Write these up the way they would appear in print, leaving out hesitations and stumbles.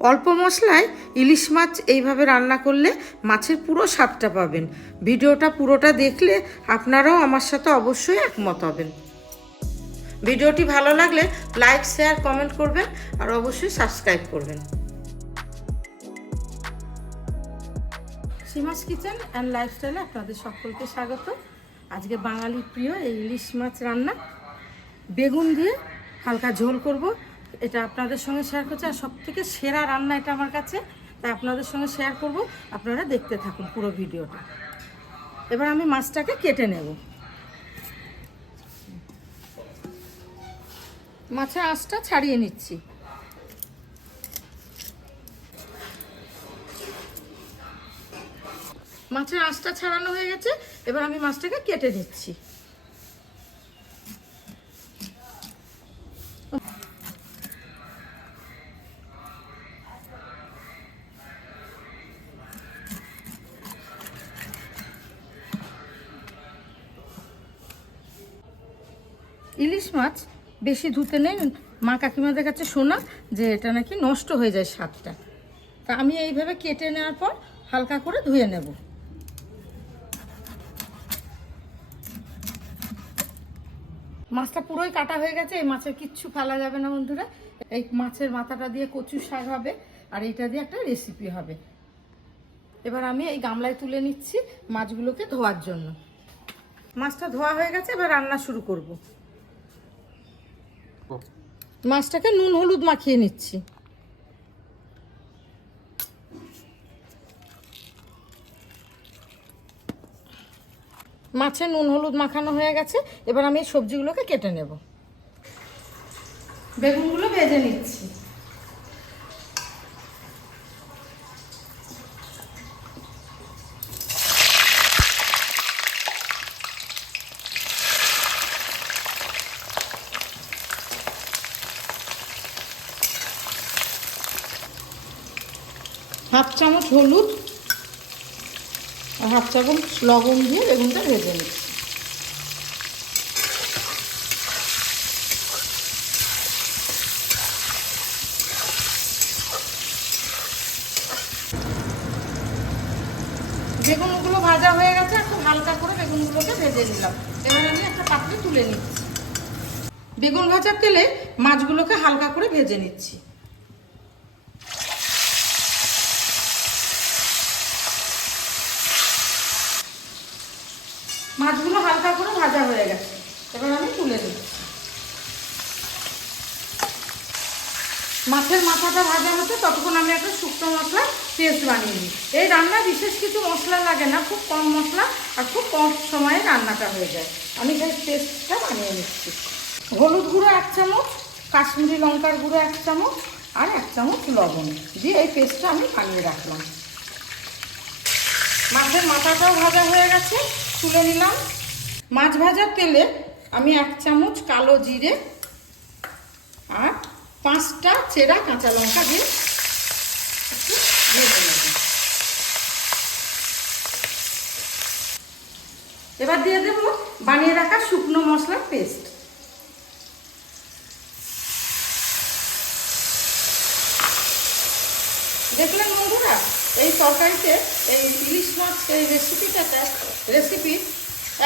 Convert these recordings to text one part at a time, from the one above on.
অল্প মশলায় ইলিশ মাছ এইভাবে রান্না করলে মাছের পুরো স্বাদটা পাবেন। ভিডিওটা পুরোটা দেখলে আপনারাও আমার সাথে অবশ্যই একমত হবেন। ভিডিওটি ভালো লাগলে লাইক, শেয়ার, কমেন্ট করবেন আর অবশ্যই সাবস্ক্রাইব করবেন। সীমাস কিচেন অ্যান্ড লাইফস্টাইলে আপনাদের সকলকে স্বাগত। আজকে বাঙালির প্রিয় এই ইলিশ মাছ রান্না, বেগুন দিয়ে হালকা ঝোল করব। এটা আপনাদের সঙ্গে শেয়ার করছি, আর সবথেকে সেরা রান্না এটা আমার কাছে, তাই আপনাদের সঙ্গে শেয়ার করব। আপনারা দেখতে থাকুন পুরো ভিডিওটা। এবার আমি মাছটাকে কেটে নেব। মাছের আঁশটা ছাড়িয়ে নিচ্ছি। মাছের আঁশটা ছাড়ানো হয়ে গেছে, এবার আমি মাছটাকে কেটে নিচ্ছি। ইলিশ মাছ বেশি ধুতে নেই, মা কাকিমাদের কাছে শোনা যে এটা নাকি নষ্ট হয়ে যায় স্বাদটা। তা আমি এইভাবে কেটে নেওয়ার পর হালকা করে ধুয়ে নেব। মাছটা পুরোই কাটা হয়ে গেছে, এই মাছের কিচ্ছু ফেলা যাবে না বন্ধুরা। এই মাছের মাথাটা দিয়ে কচু শাক হবে, আর এইটা দিয়ে একটা রেসিপি হবে। এবার আমি এই গামলায় তুলে নিচ্ছি মাছগুলোকে ধোয়ার জন্য। মাছটা ধোয়া হয়ে গেছে, এবার রান্না শুরু করব। মাছটাকে নুন হলুদ মাখিয়ে নিচ্ছি। মাছে নুন হলুদ মাখানো হয়ে গেছে, এবার আমি এই সবজিগুলোকে কেটে নেব। বেগুনগুলো ভেজে নিচ্ছি। হাফ চামচ হলুদ আর হাফ চামচ লবণ দিয়ে বেগুনটা ভেজে নিচ্ছি। বেগুনগুলো ভাজা হয়ে গেছে, খুব হালকা করে বেগুনগুলোকে ভেজে নিলাম। এবার আমি একটা পাত্রে তুলে নিচ্ছি। বেগুন ভাজার তেলে মাছগুলোকে হালকা করে ভেজে নিচ্ছি। মাছগুলো হালকা করে ভাজা হয়ে গেছে, এবার আমি তুলে দিচ্ছি। মাছের মাথাটা ভাজা হচ্ছে, ততক্ষণ আমি একটা শুকনো মশলা পেস্ট বানিয়ে নিই। এই রান্না বিশেষ কিছু মশলা লাগে না, খুব কম মশলা আর খুব কম সময়ে রান্নাটা হয়ে যায়। আমি সেই পেস্টটা বানিয়ে নিচ্ছি। হলুদ গুঁড়ো 1 চামচ, কাশ্মীরি লঙ্কার গুঁড়ো 1 চামচ আর 1 চামচ লবণ দিয়ে এই পেস্টটা আমি বানিয়ে রাখলাম। মাছের মাথাটাও ভাজা হয়ে গেছে, তুলে নিলাম। মাছ ভাজার তেলে আমি 1 চামচ কালো জিরে আর 5টা চেরা কাঁচা লঙ্কা দিয়ে একটু ভেজে নেব। এবার দিয়ে দেব বানিয়ে রাখা শুকনো মশলার পেস্ট। দেখলেন বন্ধুরা, এই তরকারিতে এই ইলিশ মাছ এই রেসিপি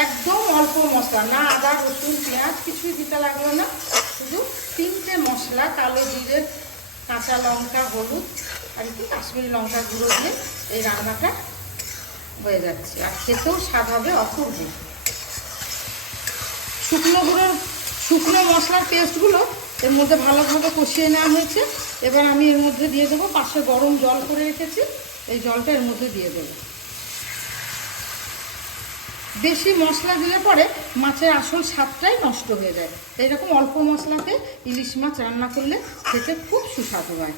একদম অল্প মশলা, না আদা রসুন পেঁয়াজ কিছুই দিতে লাগলো না, শুধু 3টে মশলা কালো জিরে, কাঁচা লঙ্কা, হলুদ আর একটু কাশ্মীরি লঙ্কা গুঁড়ো দিয়ে এই রান্নাটা হয়ে যাচ্ছে। আর খেতেও স্বাদ হবে অপূর্ব। শুকনো মশলার পেস্টগুলো এর মধ্যে ভালোভাবে কষিয়ে নেওয়া হয়েছে। এবার আমি এর মধ্যে দিয়ে দেবো, পাশে গরম জল করে রেখেছি, এই জলটা এর মধ্যে দিয়ে দেবো। বেশি মশলা দিলে পরে মাছের আসল স্বাদটাই নষ্ট হয়ে যায়। এইরকম অল্প মশলাতে ইলিশ মাছ রান্না করলে খেতে খুব সুস্বাদু হয়।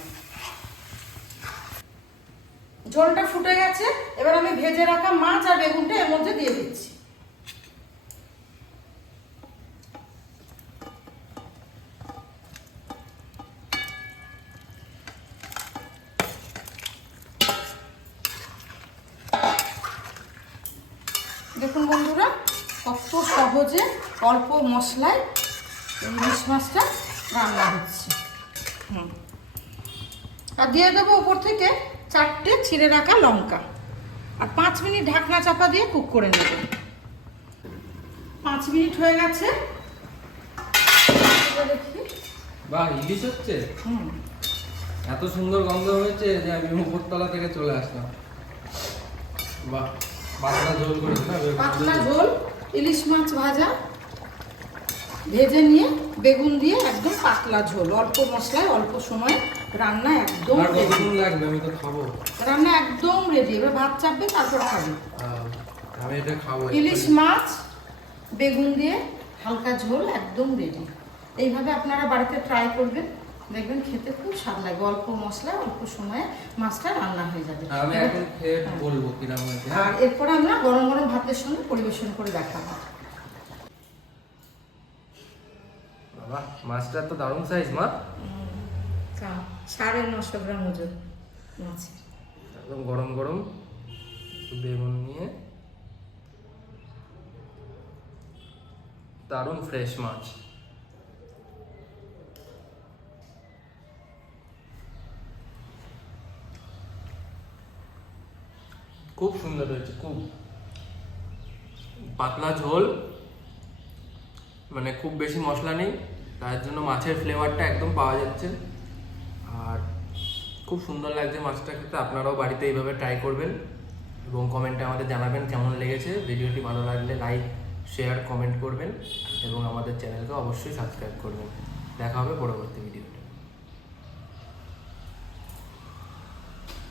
ঝোলটা ফুটে গেছে, এবার আমি ভেজে রাখা মাছ আর বেগুনটা এর মধ্যে দিয়ে দিচ্ছি। দেখুন বন্ধুরা, কত সহজে অল্প মশলায় ইলিশ মাছটা রান্না হচ্ছে। আর দিয়ে দেবো উপর থেকে 4টে ছিঁড়ে রাখা লঙ্কা। আর 5 মিনিট ঢাকনা চাপা দিয়ে কুক করে নেব। 5 মিনিট হয়ে গেছে। দেখি, বাহ, ইলিশ হচ্ছে। এত সুন্দর গন্ধ হয়েছে যে আমি উপরতলা থেকে চলে আসলাম। বাহ, পাতলা ঝোল করেছে না? পাতলা ঝোল ইলিশ মাছ ভাজা ভেজে নিয়ে বেগুন দিয়ে একদম পাতলা ঝোল, অল্প মশলায় অল্প সময় রান্না একদম আর রেডি। কতক্ষণ লাগবে? আমি তো খাবো। রান্না একদম রেডি। এবার ভাত চাপবে, তারপর খাবে। আমি এটা খাবো। ইলিশ মাছ বেগুন দিয়ে হালকা ঝোল একদম রেডি। এইভাবে আপনারা বাড়িতে ট্রাই করবেন, দেখবেন খেতে খুব স্বাদ লাগবে। অল্প মশলায় অল্প সময়ে মাছটা রান্না হয়ে যাবে। আমি এখন খেয়ে বলবো কিরকম হয়েছে। আর এরপরে আমরা গরম গরম ভাতের সঙ্গে পরিবেশন করে দেখাবো। বাবা, মাছটা তো দারুণ সাইজ মা। 950 গ্রাম ওজন মাছ। একদম গরম গরম একটু বেগুন নিয়ে, দারুণ ফ্রেশ মাছ। খুব সুন্দর হয়েছে, খুব পাতলা ঝোল, মানে খুব বেশি মশলা নেই, তার জন্য মাছের ফ্লেভারটা একদম পাওয়া যাচ্ছে। আর খুব সুন্দর লাগছে মাছটা খেতে। আপনারাও বাড়িতে এইভাবে ট্রাই করবেন এবং কমেন্টে আমাদের জানাবেন কেমন লেগেছে। ভিডিওটি ভালো লাগলে লাইক, শেয়ার, কমেন্ট করবেন এবং আমাদের চ্যানেলকে অবশ্যই সাবস্ক্রাইব করবেন। দেখা হবে পরবর্তী ভিডিওতে।